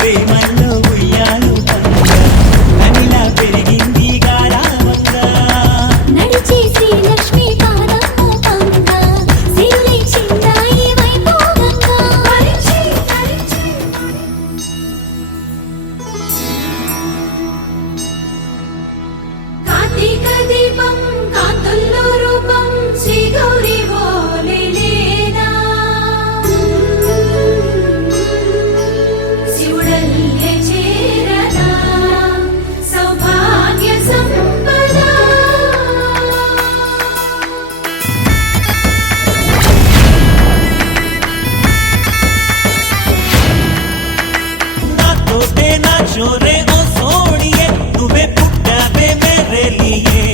ప్రేమల్లో ఉయ్యాలు ననిలా పెరిగింది గారావంగా నడిచే శ్రీలక్ష్మి పాదమ్మ పంగా సిరులే చిందాయి వైభోగంగా కార్తీక దీపం కాంతుల్లో రూపం శ్రీ గౌరీ ఓలేనా శివుడల్లే చేరదా సౌభాగ్య సంపద నాతోటే నా చోరే ఓ సోడియే నువ్వే పుట్టావే మేరే లియే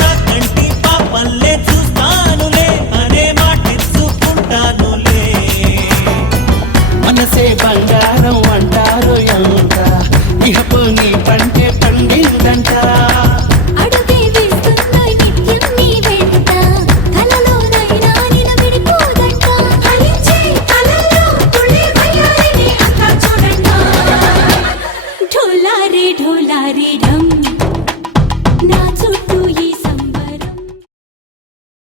నా కంటి పాపల్లే చూస్తానులే అనే మాటిచ్చుకుంటానులే మనసే బంగారం అంటారు ఎంత ఇహపు నీ పంటే పండిందంట అడుగే వేస్తున్న నిత్యం నీ వెంట కలలోనైనా నిన్ను విడిపోదంట ఫలించే కలల్లో తుళ్ళే వయ్యారిని అంతా చూడంట ఢోలారే ఢోలారే ఢమ్ నా చుట్టూ ఈ